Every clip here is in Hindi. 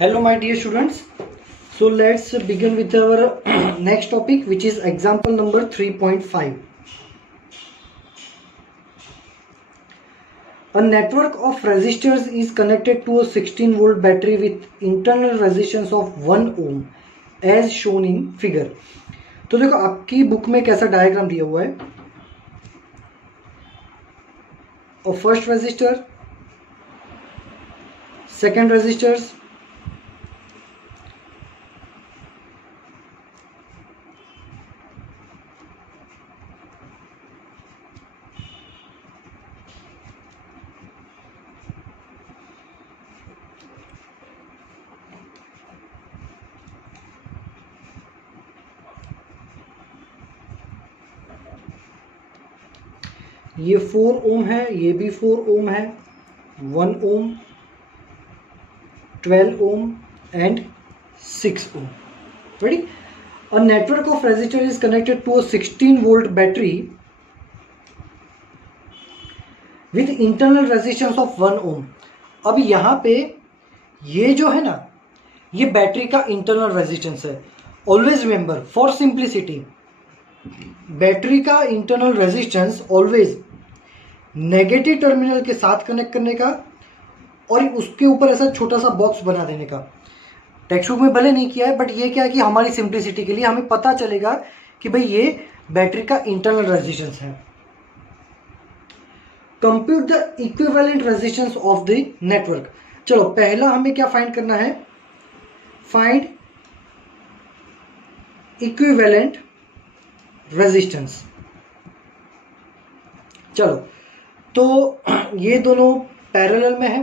Hello my dear students. So let's begin with our next topic, which is example number 3.5. A network of resistors is connected to a 16 volt battery with internal resistance of 1 ohm as shown in figure. तो देखो आपकी बुक में कैसा डायग्राम दिया हुआ है. फर्स्ट रेजिस्टर, सेकेंड रेजिस्टर्स, ये 4 ओम है, ये भी 4 ओम है, 1 ओम, 12 ohm and 6 ohm. Ready? A network of resistor is connected to a 16 volt battery with internal resistance of 1 ohm. अब यहाँ पे ये जो है ना, ये बैटरी का इंटरनल रेजिस्टेंस है. Always remember for simplicity, battery का internal resistance always negative terminal के साथ कनेक्ट करने का और उसके ऊपर ऐसा छोटा सा बॉक्स बना देने का. टेक्स्ट बुक में भले नहीं किया है, बट ये क्या है कि हमारी सिंप्लिसिटी के लिए हमें पता चलेगा कि भाई ये बैटरी का इंटरनल रेजिस्टेंस है. Compute the equivalent resistance of the network. चलो पहला हमें क्या फाइंड करना है, फाइंड इक्विवेलेंट रेजिस्टेंस. चलो तो ये दोनों पैरेलल में है,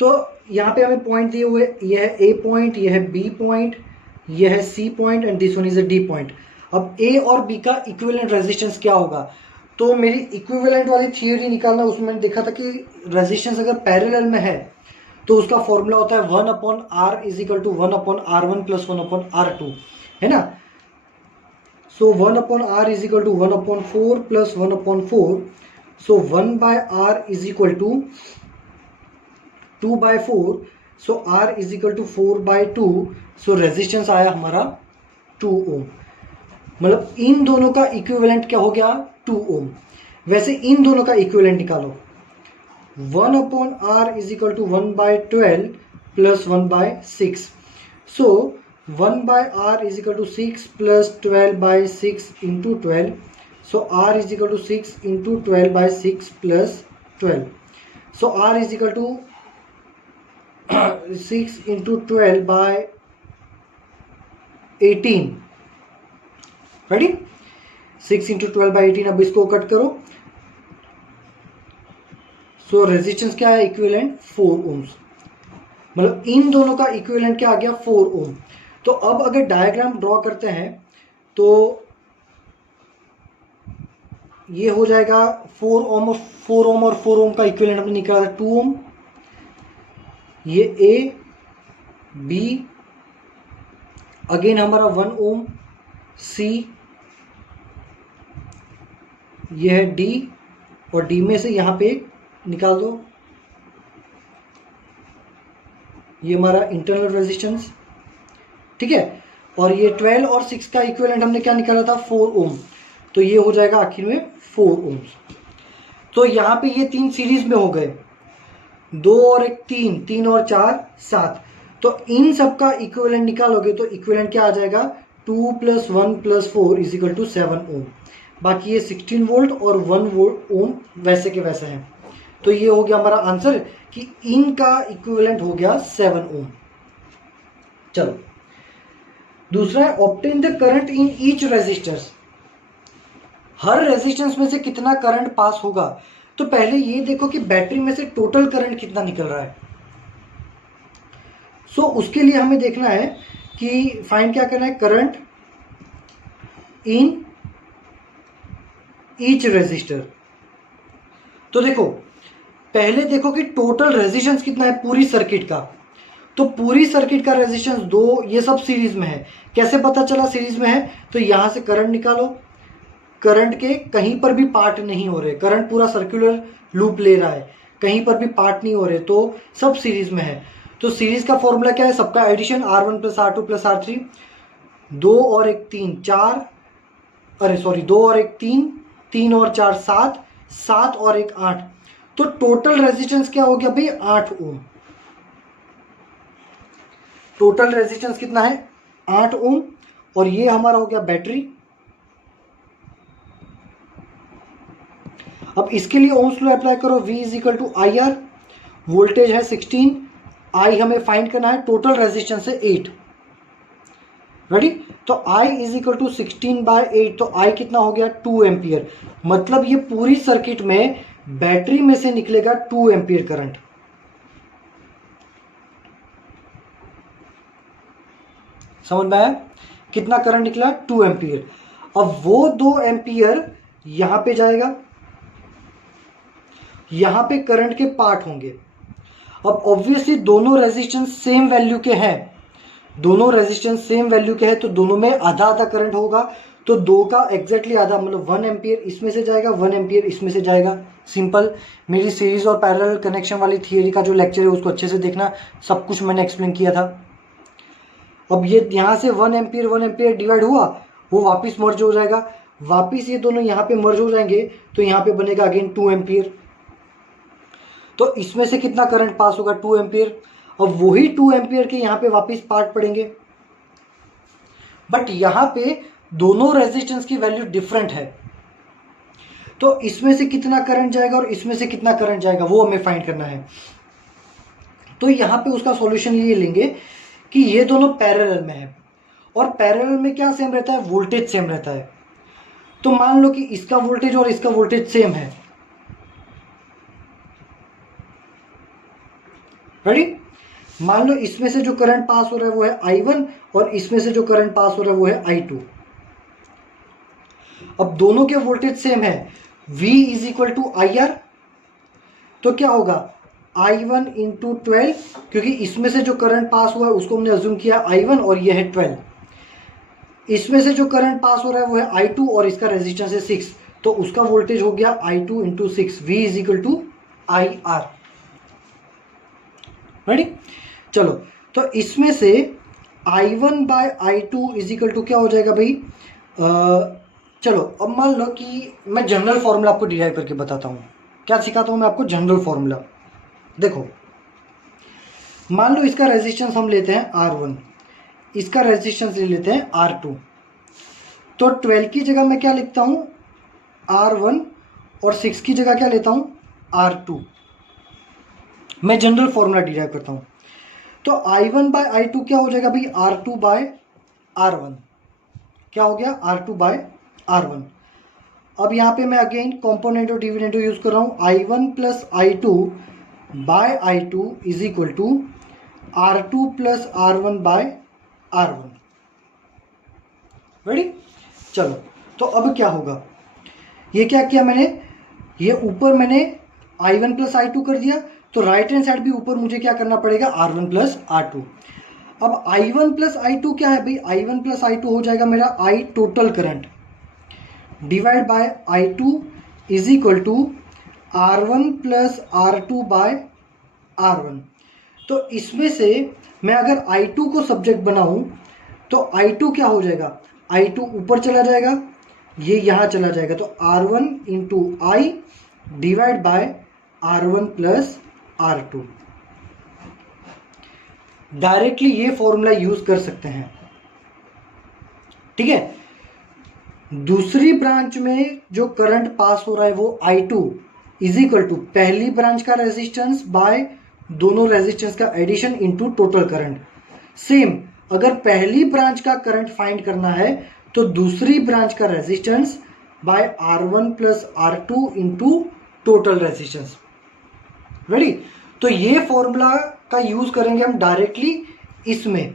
तो यहाँ पे हमें पॉइंट दिए हुए, यह है ए पॉइंट, यह है बी पॉइंट, यह है C point and this one is a D point. अब ए और बी का इक्विवेलेंट रेजिस्टेंस क्या होगा, तो मेरी इक्विवेलेंट वाली थियोरी निकालना, उसमें मैंने देखा था कि रेजिस्टेंस अगर पैरेलल में है तो उसका फॉर्मूला होता है 1/r is equal to 1/r1 plus 1/r2, है ना. So 1/r is equal to 1/4 plus 1/4. So 1/r is equal to 2/4. So r is equal to 4/2. So resistance आया हमारा 2 ओम. मतलब इन दोनों का इक्विवेलेंट क्या हो गया, 2 ओम. वैसे इन दोनों का इक्विवेलेंट निकालो. 1/r is equal to 1/12 plus 1/6. So 1/r is equal to 6 plus 12/6 into 12. So r is equal to 6 into 12/6 plus 12. So r is equal to 6 into 12/18. Ready, 6 into 12/18. अब इसको कट करो. सो रेजिस्टेंस क्या है, इक्विवेलेंट 4 ओम्स. मतलब इन दोनों का इक्विवेलेंट क्या आ गया, 4 ओम. तो अब अगर डायग्राम ड्रॉ करते हैं तो ये हो जाएगा 4 ओम और 4 ओम का इक्विवेलेंट हमने निकाला था 2 ओम. ये ए बी अगेन हमारा 1 ओम, सी, यह है डी, और डी में से यहाँ पे निकाल दो ये हमारा इंटरनल रेजिस्टेंस, ठीक है. और ये 12 और 6 का इक्विवेलेंट हमने क्या निकाला था, 4 ओम. तो ये हो जाएगा आखिर में 4 ओम. तो यहाँ पे ये 3 सीरीज में हो गए, 2 और 1 3, 3 और 4 7. तो इन सब का इक्विवेलेंट निकालोगे तो इक्विवेलेंट क्या आ जाएगा, 2 plus 1 plus 4 is equal to 7 ohm. बाकी ये 16 वोल्ट और 1 वोल्ट ओम वैसे के वैसे हैं. तो ये हो गया हमारा आंसर कि इनका इक्विवेलेंट हो गया 7 ओम. चलो दूसरा है obtain the current in each resistors. हर रेजिस्टेंस में से कितना करंट पास होगा. तो पहले ये देखो कि बैटरी में से टोटल करंट कितना निकल रहा है. सो उसके लिए हमें देखना है कि फाइंड क्या करना है, करंट इन ईच रेजिस्टर. तो देखो पहले देखो कि टोटल रेजिस्टेंस कितना है पूरी सर्किट का. तो पूरी सर्किट का रेजिस्टेंस 2, ये सब सीरीज में है. कैसे पता चला सीरीज में है, तो यहां से करंट निकालो. करंट के कहीं पर भी पार्ट नहीं हो रहे, करंट पूरा सर्कुलर लूप ले रहा है, कहीं पर भी पार्ट नहीं हो रहे, तो सब सीरीज में है. तो सीरीज का फॉर्मूला क्या है, सबका addition R1 plus R2 plus R3, 2 और 1 3 4, अरे सॉरी 2 और 1 3, 3 और 4 7, 7 और 1 8, तो टोटल रेजिस्टेंस क्या हो गया भाई 8 ओम। टोटल रेजिस्टेंस कितना है 8 ओम, और ये हमारा हो गया बैटरी। अब इसके लिए ओम्स लॉ अप्लाई करो, V is equal to I R, voltage है 16, I हमें फाइंड करना है, टोटल रेजिस्टेंस है 8। रेडी, तो I इज इक्वल टू 16/8, तो I कितना हो गया 2 एम्पियर। मतलब ये पूरी सर्किट में बैटरी में से निकलेगा 2 एम्पियर करंट। समझ में आया, कितना करंट निकला 2 एम्पियर। अब वो 2 एम्पियर यहां पे जाएगा, यहां पे करंट के पार्ट होंगे। अब ऑब्वियसली दोनों रेजिस्टेंस सेम वैल्यू के हैं, दोनों रेजिस्टेंस सेम वैल्यू के हैं, तो दोनों में आधा आधा करंट होगा। तो 2 का एग्जैक्टली आधा, मतलब 1 एम्पियर इसमें से जाएगा, 1 एम्पियर इसमें से जाएगा। सिंपल, मेरी सीरीज और पैरेलल कनेक्शन वाली थियरी का जो लेक्चर है उसको अच्छे से देखना, सब कुछ मैंने एक्सप्लेन किया था। अब ये यहाँ से 1 एम्पियर डिवाइड हुआ, वो वापस मर्ज हो जाएगा, वापस ये दोनों यहाँ पे मर्ज हो जाएंगे, तो यहाँ पे बनेगा अगेन 2 एम्पियर। तो इसमें से कितना करंट पास होगा 2 एम्पियर। अब वही 2 एम्पियर के यहाँ पे वापस पार्ट पड़ेंगे, बट यहाँ पे दोनों रेजिस्टेंस की वैल्यू डिफरेंट है, तो इसमें से कितना करंट जाएगा और इसमें से कितना करंट जाएगा वो हमें फाइंड करना है। तो यहाँ पे उसका सॉल्यूशन ये लेंगे कि ये दोनों पैरेलल में है, और पैरेलल में क्या सेम रहता है, वोल्टेज सेम रहता है। तो मान लो कि इसका वोल्टेज और इसका वोल्टेज सेम है। रेडी, मान लो इसमें से जो करंट पास हो रहा है वो है I1, और इसमें से जो करंट पास हो रहा है वो है I2। अब दोनों के वोल्टेज सेम है, V is equal to I R, तो क्या होगा I1 इंटू 12, क्योंकि इसमें से जो करंट पास हुआ है उसको हमने अज्यूम किया I1 और ये है 12। इसमें से जो करंट पास हो रहा है वो है I2 और इसका रेजिस्टेंस है 6, तो उसका वोल्टेज हो गया I2 into 6, V is equal to I R. Ready, चलो, तो इसमें से I1/I2 इज इक्वल टू क्या हो जाएगा भाई, चलो अब मान लो कि मैं जनरल फॉर्मूला आपको डिराइव करके बताता हूँ। क्या सिखाता हूँ मैं आपको, जनरल फॉर्मूला। देखो, मान लो इसका रेजिस्टेंस हम लेते हैं R1, इसका रेजिस्टेंस ले लेते हैं R2, तो 12 की जगह मैं क्या लिखता हूँ R1, और 6 की जगह क्या लेता हूँ R2। मैं जनरल फॉर्मूला डिराइव करता हूँ, तो I1/I2 क्या हो जाएगा भाई R2/R1, क्या हो गया R2/R1। अब यहाँ पे मैं अगेन कॉम्पोनेंट और डिविडेंड यूज कर रहा हूँ, I1 plus I2/I2 is equal to R2 plus R1/R1। Ready, चलो, तो अब क्या होगा, ये क्या किया मैंने, ये ऊपर मैंने I1 प्लस I2 कर दिया, तो राइट हैंड साइड भी ऊपर मुझे क्या करना पड़ेगा R1 प्लस R2। अब I1 प्लस I2 क्या है भाई, I1 प्लस I2 हो जाएगा मेरा I total current divide by I2 is equal to R1 plus R2/R1। तो इसमें से मैं अगर I2 को सब्जेक्ट बनाऊं तो I2 क्या हो जाएगा, I2 ऊपर चला जाएगा, ये यहाँ चला जाएगा, तो R1 into I divide by R1 plus R2। Directly ये फॉर्मूला यूज कर सकते हैं, ठीक है। दूसरी ब्रांच में जो करंट पास हो रहा है वो I2 इज इक्वल टू पहली ब्रांच का रेजिस्टेंस बाय दोनों रेजिस्टेंस का addition into total current. Same, अगर पहली ब्रांच का करंट फाइंड करना है तो दूसरी ब्रांच का resistance bye R1 plus R2 into total resistance. Ready, तो ये फॉर्मूला का यूज करेंगे हम डायरेक्टली इसमें।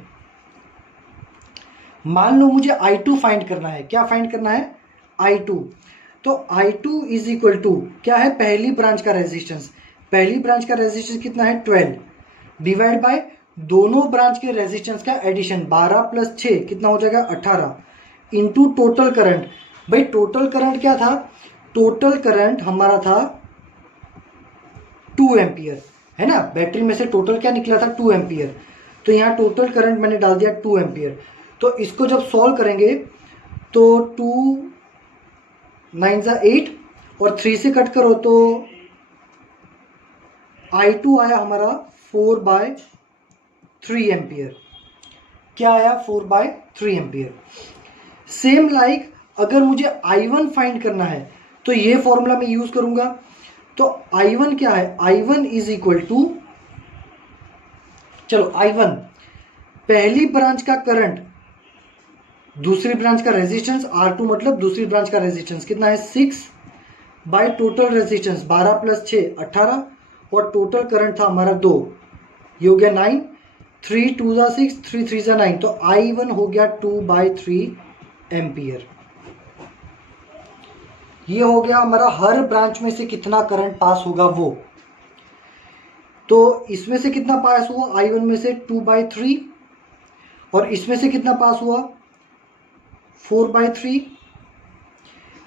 मान लो मुझे I2 फाइंड करना है, क्या फाइंड करना है I2, तो I2 इज इक्वल टू क्या है, पहली ब्रांच का रेजिस्टेंस, पहली ब्रांच का रेजिस्टेंस कितना है 12 डिवाइड बाय दोनों ब्रांच के रेजिस्टेंस का एडिशन 12 प्लस 6 कितना हो जाएगा 18 इंटू टोटल करंट। भाई टोटल करंट क्या था, टोटल करंट हमारा था 2 एम्पियर, है ना। बैटरी में से टोटल क्या निकला था 2 एम्पियर, तो यहाँ टोटल करंट मैंने डाल दिया 2 एम्पियर। तो इसको जब सॉल्व करेंगे तो 2 9 ज़ा 8 और 3 से कट करो तो I2 आया हमारा 4/3 एम्पियर। क्या आया 4/3 एम्पियर। सेम लाइक अगर मुझे I1 फाइंड करना है तो ये फॉर्मूला मैं यूज करूंगा। तो I1 क्या है, I1 इज इक्वल टू, चलो I1 पहली ब्रांच का करंट, दूसरी ब्रांच का रेजिस्टेंस R2 मतलब दूसरी ब्रांच का रेजिस्टेंस कितना है 6 बाय टोटल रेजिस्टेंस 12 + 6 18 और टोटल करंट था हमारा 2, ये हो गया 9, 3 2 ज़ा 6 3 3 ज़ा 9, तो I1 हो गया 2/3 एम्पियर। ये हो गया हमारा हर ब्रांच में से कितना करंट पास होगा वो। तो इसमें से कितना पास हुआ I1 में से 2/3 और इसमें से कितना पास हुआ 4/3।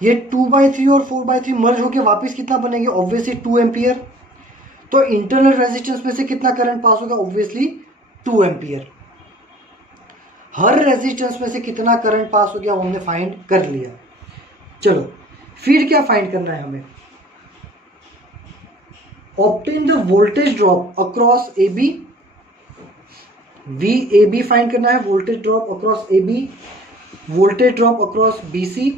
ये 2/3 और 4/3 मर्ज होके वापस कितना बनेंगे, ऑब्वियसली 2 एम्पियर। तो इंटरनल रेजिस्टेंस में से कितना करंट पास होगा, ऑब्वियसली 2 एम्पियर। हर रेजिस्टेंस में से कितना करंट पास हो गया वो हमने फाइंड कर लिया। चलो फिर क्या फाइंड करना है हमें, obtain the voltage drop across A B, VAB find करना है, voltage drop across AB, voltage drop across BC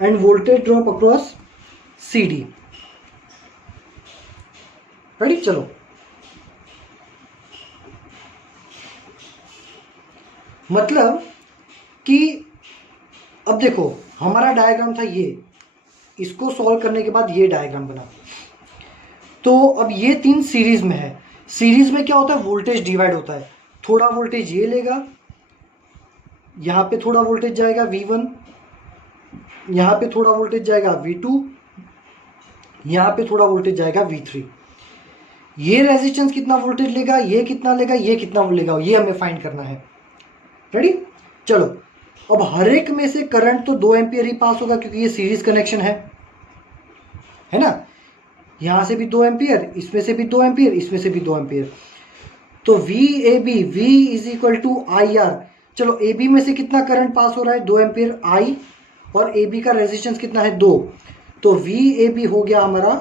and voltage drop across CD। Ready, चलो मतलब कि अब देखो हमारा डायग्राम था ये, इसको सॉल्व करने के बाद ये डायग्राम बना। तो अब ये 3 सीरीज में है। सीरीज में क्या होता है, वोल्टेज डिवाइड होता है, थोड़ा वोल्टेज ये लेगा, यहाँ पे थोड़ा वोल्टेज जाएगा V1, यहाँ पे थोड़ा वोल्टेज जाएगा V2, यहाँ पे थोड़ा वोल्टेज जाएगा V3। ये रेजिस्टेंस कितना वोल्टेज लेगा, ये कितना लेगा, ये कितना लेगा, ये हमें फाइंड करना है। रेडी, चलो अब हर एक में से करंट तो 2 एम्पियर ही पास होगा क्योंकि ये सीरीज कनेक्शन है ना। यहां से भी 2 एम्पियर, इसमें से भी 2 एम्पियर, इसमें से भी 2 एम्पियर। तो VAB V is equal to IR। चलो AB में से कितना करंट पास हो रहा है 2 एम्पियर I, और AB का रेजिस्टेंस कितना है 2, तो VAB हो गया हमारा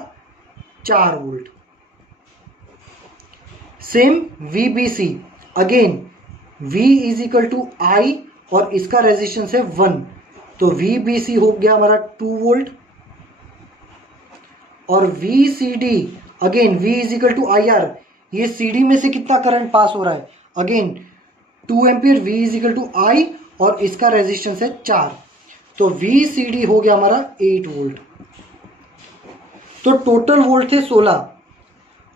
4 volt. Same VBC again V is equal to I और इसका रेजिस्टेंस है 1, तो VBC हो गया हमारा 2 वोल्ट। और VCD again V is equal to IR, ये CD में से कितना करंट पास हो रहा है, again 2 ampere, V is equal to I और इसका रेजिस्टेंस है 4, तो VCD हो गया हमारा 8 वोल्ट। तो टोटल वोल्ट थे 16,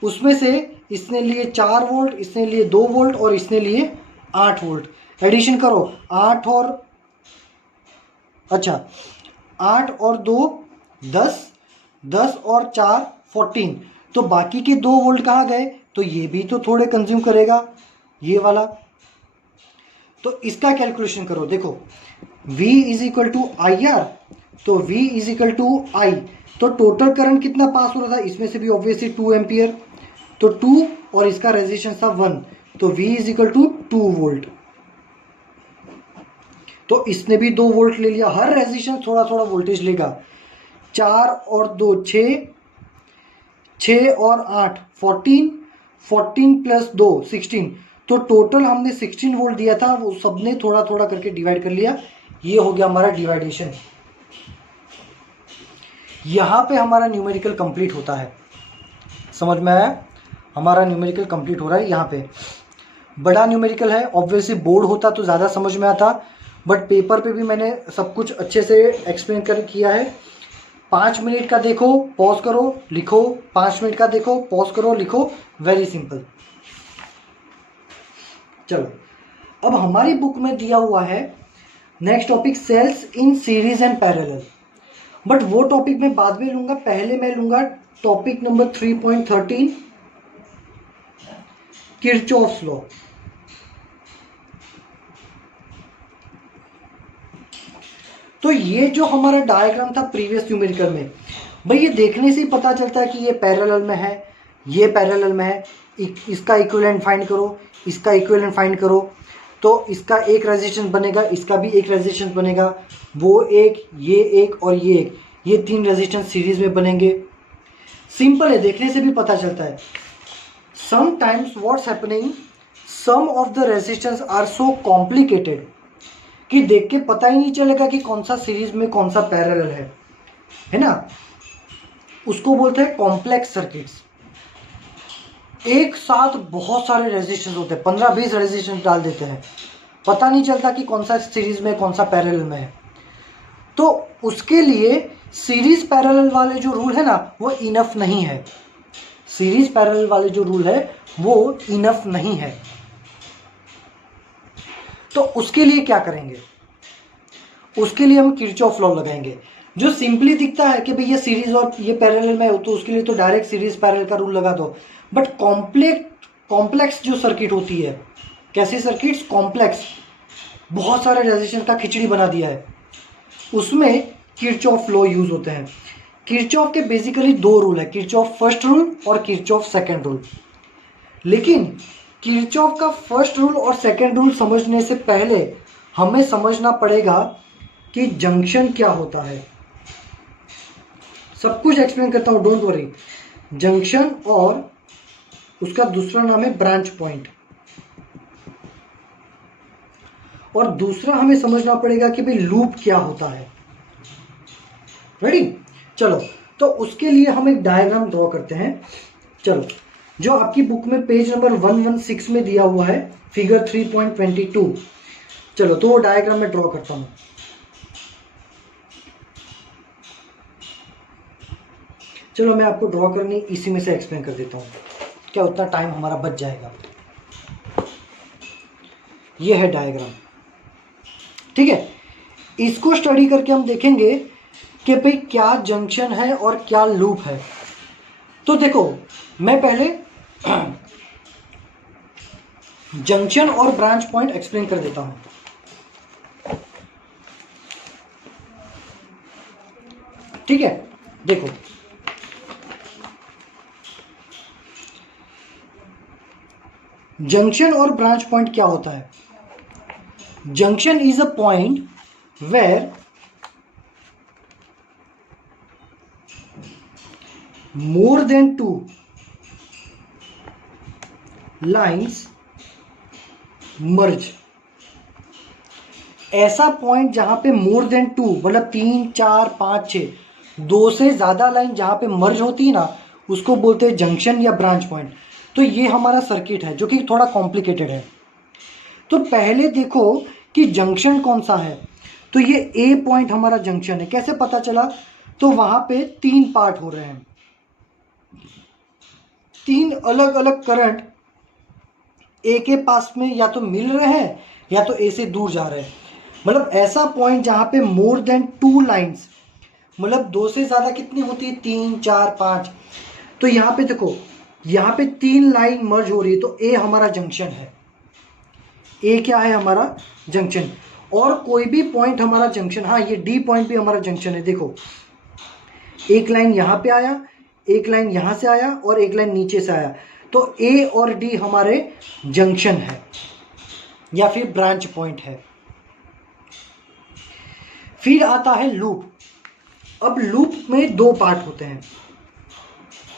उसमें से इसने लिए 4 वोल्ट, इसने लिए 2 वोल्ट और इसने लिए 8 वोल्ट। एडिशन करो 8 और, अच्छा 8 और 2 10, 10 और 4 14, तो बाकी के 2 वोल्ट कहाँ गए, तो ये भी तो थोड़े कंज्यूम करेगा ये वाला। तो इसका कैलकुलेशन करो, देखो V is equal to IR, तो V is equal to I, तो टोटल करंट कितना पास हो रहा था, इसमें से भी ऑब्वियसली 2 एम्पियर, तो 2 और इसका रेजिस्टेंस था 1, तो V is equal to 2 volt. तो इसने भी 2 वोल्ट ले लिया, हर रेजिस्टेंस थोड़ा थोड़ा वोल्टेज लेगा। 4 और 2 6, 6 और 8 14, 14 प्लस 2 16, तो टोटल हमने 16 वोल्ट दिया था, वो सबने थोड़ा थोड़ा करके डिवाइड कर लिया, ये हो गया हमारा डिवाइडेशन। यहाँ पे हमारा न्यूमेरिकल कंप्लीट होता है, समझ में आया, हमारा न्यूमेरिकल कंप्लीट हो रहा है। यहाँ पे बड़ा न्यूमेरिकल है, ऑब्वियसली बोर्ड होता तो ज़्यादा समझ में आता, बट पेपर पे भी मैंने सब कुछ अच्छे से एक्सप्लेन कर किया है। 5 मिनट का देखो, पॉज करो, लिखो, 5 मिनट का देखो, पॉज करो, लिखो, वेरी सिंपल। चलो अब हमारी बुक में दिया हुआ है next topic cells in series and parallel, but वो टॉपिक मैं बाद में लूंगा, पहले मैं लूंगा टॉपिक नंबर 3.13 किरचॉफ्स लॉ। तो ये जो हमारा डायग्राम था प्रीवियस न्यूमेरिकल में, भाई ये देखने से ही पता चलता है कि ये पैरेलल में है ये पैरेलल में है, इसका इक्विवेलेंट फाइंड करो, इसका इक्विवेलेंट फाइंड करो, तो इसका एक रेजिस्टेंस बनेगा, इसका भी एक रेजिस्टेंस बनेगा, वो एक, ये एक और ये एक, ये 3 रेजिस्टेंस सीरीज में बनेंगे। सिंपल है, देखने से भी पता चलता है। Sometimes what's happening, some of the resistance are so complicated कि देख के पता ही नहीं चलेगा कि कौन सा सीरीज में कौन सा पैरेलल है ना। उसको बोलते हैं कॉम्प्लेक्स सर्किट्स। एक साथ बहुत सारे रेजिस्टेंस होते हैं, 15-20 रेजिस्टेंस डाल देते हैं, पता नहीं चलता कि कौन सा सीरीज में कौन सा पैरेलल में है। तो उसके लिए सीरीज पैरेलल वाले जो रूल है ना वो इनफ नहीं है। सीरीज पैरेलल वाले जो रूल है वो इनफ नहीं है। तो उसके लिए क्या करेंगे, उसके लिए हम किरचॉफ लॉ लगाएंगे। जो सिंपली दिखता है कि भाई ये सीरीज और ये पैरेलल में हो तो उसके लिए तो डायरेक्ट सीरीज पैरेलल का रूल लगा दो, बट कॉम्प्लेक्स जो सर्किट होती है, कैसी सर्किट्स कॉम्प्लेक्स, बहुत सारे रेजिस्टेंस का खिचड़ी बना दिया है, उसमें किरचॉफ लॉ यूज होते हैं। किरचॉफ के बेसिकली 2 रूल है, किरचॉफ फर्स्ट रूल और किरचॉफ सेकंड रूल। लेकिन किरचॉफ का फर्स्ट रूल और सेकंड रूल समझने से पहले हमें समझना पड़ेगा कि जंक्शन क्या होता है। सब कुछ एक्सप्लेन करता हूं, डोंट वरी। जंक्शन और उसका दूसरा नाम है ब्रांच पॉइंट, और दूसरा हमें समझना पड़ेगा कि भाई लूप क्या होता है। रेडी, चलो तो उसके लिए हम एक डायग्राम ड्रॉ करते हैं। चलो, जो आपकी बुक में पेज नंबर 116 में दिया हुआ है, फिगर 3.22। चलो तो वो डायग्राम में ड्रॉ करता हूं। चलो मैं आपको ड्रॉ करनी इसी में से एक्सप्लेन कर देता हूं, क्या उतना टाइम हमारा बच जाएगा। ये है डायग्राम, ठीक है। इसको स्टडी करके हम देखेंगे कि भाई क्या जंक्शन है और क्या लूप है। तो देखो, मैं पहले जंक्शन और ब्रांच पॉइंट एक्सप्लेन कर देता हूं, ठीक है। देखो, जंक्शन और ब्रांच पॉइंट क्या होता है। Junction is a point where more than 2 lines merge। ऐसा पॉइंट जहां पे मोर देन 2 मतलब 3, 4, 5, 6 2 से ज्यादा लाइन जहां पे मर्ज होती है ना, उसको बोलते हैं जंक्शन या ब्रांच पॉइंट। तो ये हमारा सर्किट है जो कि थोड़ा कॉम्प्लिकेटेड है। तो पहले देखो कि जंक्शन कौन सा है। तो ये ए पॉइंट हमारा जंक्शन है। कैसे पता चला, तो वहां पे 3 पार्ट हो रहे हैं, 3 अलग अलग करंट ए के पास में या तो मिल रहे हैं या तो ए से दूर जा रहे हैं। मतलब ऐसा पॉइंट जहां पे मोर देन 2 लाइंस, मतलब 2 से ज्यादा कितनी होती है, 3, 4, 5। तो यहां पे देखो, यहां पे 3 लाइन मर्ज हो रही है, तो ए हमारा जंक्शन है। ए क्या है, हमारा जंक्शन। और कोई भी पॉइंट हमारा जंक्शन, हाँ ये डी पॉइंट भी हमारा जंक्शन है। देखो, एक लाइन यहां पे आया, एक लाइन यहां से आया और एक लाइन नीचे से आया, तो ए और डी हमारे जंक्शन है या फिर ब्रांच पॉइंट है। फिर आता है लूप। अब लूप में 2 पार्ट होते हैं।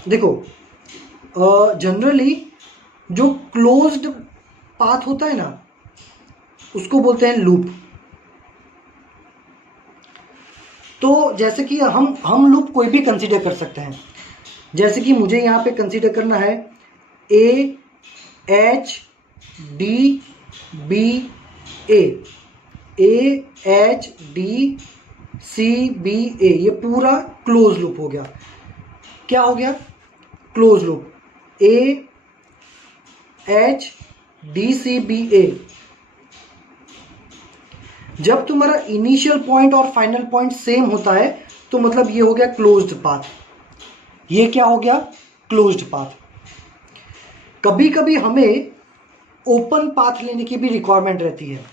देखो, जनरली जो क्लोज्ड पाथ होता है ना, उसको बोलते हैं लूप। तो जैसे कि हम लूप कोई भी कंसीडर कर सकते हैं। जैसे कि मुझे यहाँ पे कंसीडर करना है A H D B A, A H D C B A, ये पूरा क्लोज लूप हो गया। क्या हो गया, close loop. A H D C B A. जब तुम्हारा इनिशियल पॉइंट और फाइनल पॉइंट सेम होता है तो मतलब ये हो गया क्लोज्ड पाथ। ये क्या हो गया, क्लोज्ड पाथ। कभी कभी हमें ओपन पाथ लेने की भी रिक्वायरमेंट रहती है।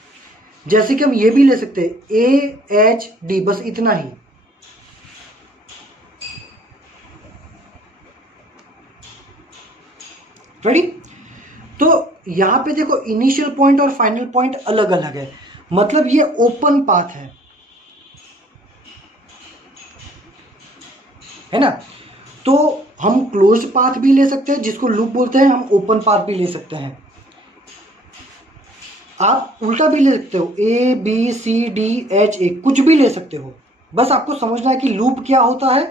जैसे कि हम ये भी ले सकते हैं ए एच डी, बस इतना ही। रेडी। तो यहाँ पे देखो इनिशियल पॉइंट और फाइनल पॉइंट अलग अलग है, मतलब ये ओपन पाथ है ना। तो हम क्लोज्ड पाथ भी ले सकते हैं जिसको लूप बोलते हैं, हम ओपन पाथ भी ले सकते हैं, आप उल्टा भी ले सकते हो, A B C D H A कुछ भी ले सकते हो। बस आपको समझना है कि लूप क्या होता है,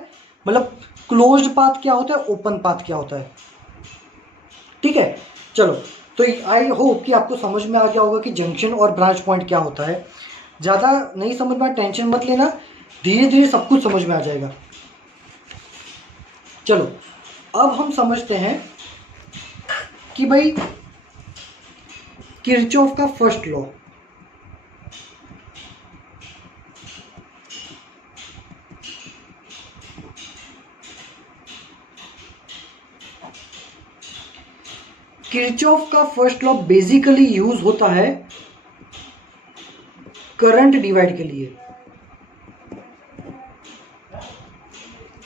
मतलब क्लोज्ड पाथ क्या होता है, ओपन पाथ क्या होता है। ठीक है, चलो। तो आई होप कि आपको समझ में आ गया होगा कि जंक्शन और ब्रांच पॉइंट क्या होता है। ज़्यादा नहीं समझ में, टेंशन मत लेना, धीरे धीरे सब कुछ समझ में आ जाएगा। चलो अब हम समझते हैं कि भाई किरचॉफ का फर्स्ट लॉ। किरचॉफ का फर्स्ट लॉ बेसिकली यूज होता है करंट डिवाइड के लिए।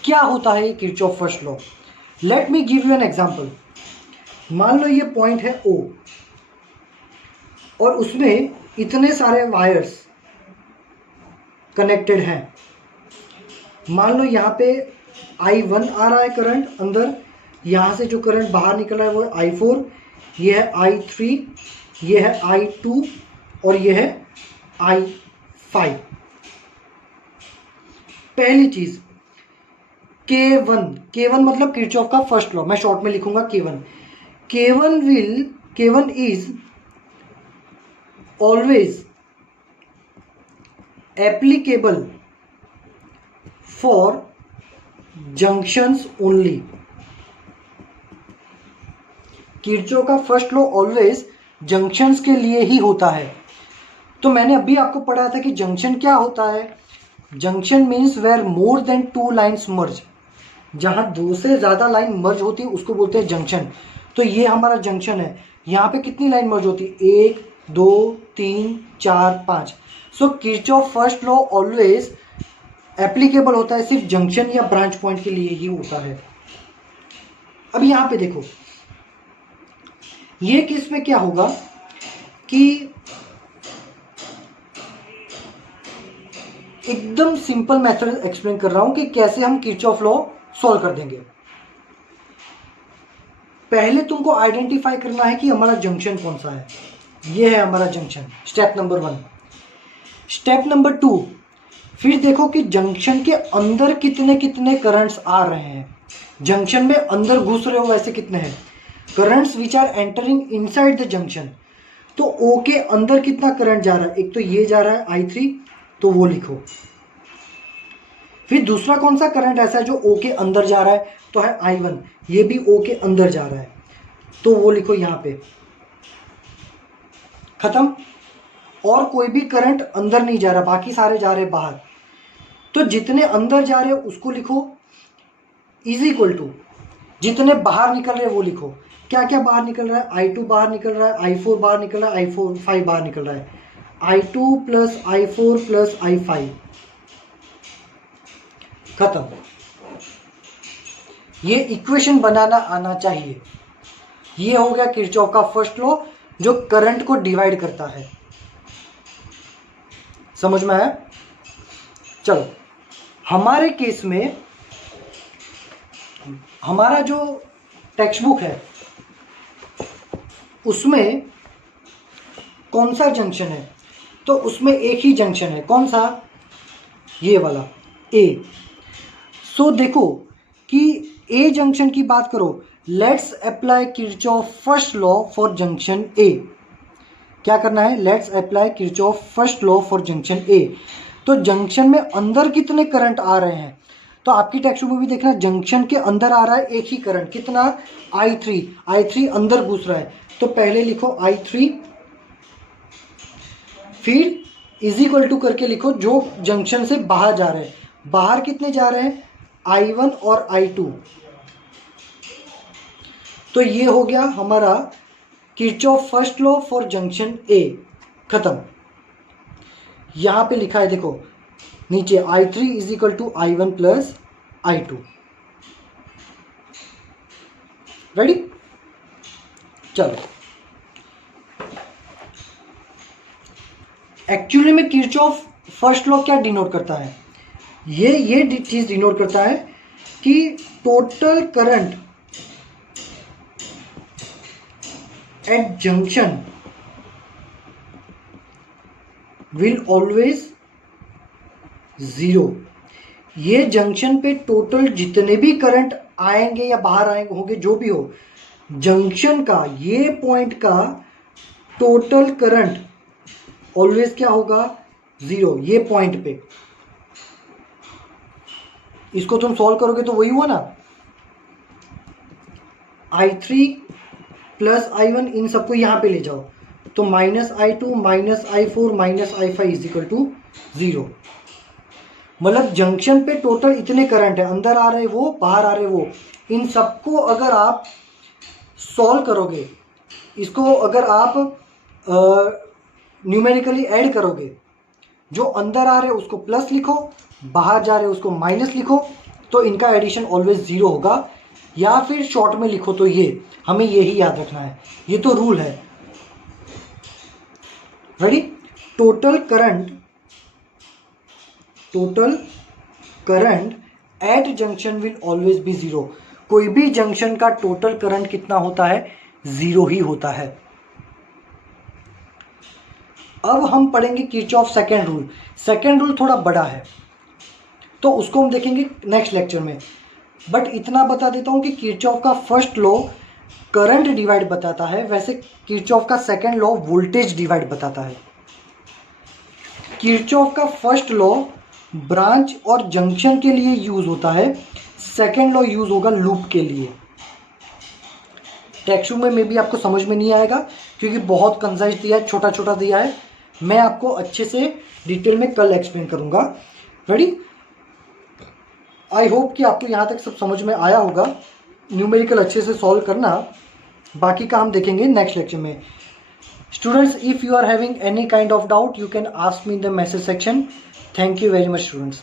क्या होता है ये Kirchhoff first law? Let me give you an example. मान लो ये पॉइंट है O और उसमें इतने सारे वायर्स कनेक्टेड हैं। मान लो यहाँ पे I1 आ रहा है करंट अंदर, यहाँ से जो करंट बाहर निकल रहा है वो है I4, ये है I3, ये है I2 और ये है I5। पहली चीज K1 मतलब किरचॉफ का फर्स्ट लॉ, मैं शॉर्ट में लिखूंगा K1 is always applicable for junctions only. Kirchhoff का फर्स्ट लॉ ऑलवेज जंक्शंस के लिए ही होता है। तो मैंने अभी आपको पढ़ाया था कि जंक्शन क्या होता है। Junction means where more than 2 lines merge, जहां 2 से ज्यादा लाइन मर्ज होती है उसको बोलते हैं जंक्शन। तो ये हमारा जंक्शन है, यहाँ पे कितनी लाइन मर्ज होती है, 1 2 3 4 5। So Kirchhoff first law always applicable होता है सिर्फ जंक्शन या ब्रांच पॉइंट के लिए ही होता है। अब यहाँ पे देखो ये केस में क्या होगा कि एकदम सिंपल मेथड एक्सप्लेन कर रहा हूं कि कैसे हम किरचॉफ लॉ सॉल्व कर देंगे। पहले तुमको आइडेंटिफाई करना है कि हमारा जंक्शन कौन सा है। ये है हमारा junction, step number 1। Step number 2, फिर देखो कि जंक्शन के अंदर कितने कितने करंट्स आ रहे हैं। जंक्शन में अंदर घुस रहे हो वैसे कितने हैं currents which are entering inside the junction. तो ओ के अंदर कितना करंट जा रहा है, एक तो ये जा रहा है I3, तो वो लिखो। फिर दूसरा कौन सा करंट ऐसा है जो ओ के अंदर जा रहा है, तो है I1, ये भी ओ के अंदर जा रहा है, तो वो लिखो यहां पे। खत्म। और कोई भी करंट अंदर नहीं जा रहा, बाकी सारे जा रहे बाहर। तो जितने अंदर जा रहे हो उसको लिखो, इज इक्वल टू जितने बाहर निकल रहे वो लिखो। क्या क्या बाहर निकल रहा है, I2 बाहर निकल रहा है, I4 बाहर निकल रहा है, I5 बाहर निकल रहा है। I2 plus I4 plus I5, खत्म। ये इक्वेशन बनाना आना चाहिए। ये हो गया किरचॉफ का फर्स्ट लॉ जो करंट को डिवाइड करता है। समझ में आया? चलो हमारे केस में हमारा जो टेक्स्ट बुक है उसमें कौन सा जंक्शन है, तो उसमें एक ही जंक्शन है, कौन सा, ये वाला ए। सो देखो कि ए जंक्शन की बात करो, let's apply Kirchhoff first law for junction A. क्या करना है, let's apply Kirchhoff first law for junction A. तो जंक्शन में अंदर कितने करंट आ रहे हैं, तो आपकी टेक्स्ट बुक में भी देखना जंक्शन के अंदर आ रहा है एक ही करंट, कितना, I3 अंदर घुस रहा है। तो पहले लिखो I3, फिर इज इक्वल टू करके लिखो जो जंक्शन से बाहर जा रहे हैं। बाहर कितने जा रहे हैं, I1 और I2। तो ये हो गया हमारा Kirchhoff first law for junction A, खत्म। यहां पे लिखा है देखो नीचे I3 is equal to I1 plus I2। Ready. चलो, एक्चुअली में किरचॉफ फर्स्ट लॉ क्या डिनोट करता है? ये चीज डिनोट करता है कि total current at junction will always zero. ये जंक्शन पे टोटल जितने भी करंट आएंगे या बाहर आएंगे होंगे, जो भी हो, जंक्शन का ये पॉइंट का टोटल करंट ऑलवेज क्या होगा? जीरो। ये पॉइंट पे इसको तुम सॉल्व करोगे तो वही हुआ ना, I3 प्लस I1, इन सबको यहां पे ले जाओ तो -I2 -I4 -I5 is equal to 0। मतलब जंक्शन पे टोटल इतने करंट है, अंदर आ रहे वो, बाहर आ रहे वो, इन सबको अगर आप सॉल्व करोगे, इसको अगर आप न्यूमेरिकली ऐड करोगे, जो अंदर आ रहे उसको प्लस लिखो, बाहर जा रहे उसको माइनस लिखो, तो इनका एडिशन ऑलवेज 0 होगा। या फिर शॉर्ट में लिखो तो ये, हमें यही याद रखना है, ये तो रूल है। Ready? Total current at junction will always be 0। कोई भी जंक्शन का टोटल करंट कितना होता है? 0 ही होता है। अब हम पढ़ेंगे Kirchhoff second rule. Second rule थोड़ा बड़ा है तो उसको हम देखेंगे नेक्स्ट लेक्चर में, बट इतना बता देता हूं कि किरचॉफ का फर्स्ट लॉ करंट डिवाइड बताता है, वैसे किरचॉफ का सेकेंड लॉ वोल्टेज डिवाइड बताता है। किरचॉफ का फर्स्ट लॉ ब्रांच और जंक्शन के लिए यूज होता है, सेकेंड लॉ यूज होगा लूप के लिए। टेक्स्ट में भी आपको समझ में नहीं आएगा क्योंकि बहुत कंसाइज दिया है, छोटा छोटा दिया है। मैं आपको अच्छे से डिटेल में कल एक्सप्लेन करूंगा। रेडी? आई होप कि आपको यहाँ तक सब समझ में आया होगा। न्यूमेरिकल अच्छे से सॉल्व करना, बाकी का हम देखेंगे नेक्स्ट लेक्चर में। Students, if you are having any kind of doubt, you can ask me in the message section. Thank you very much, students.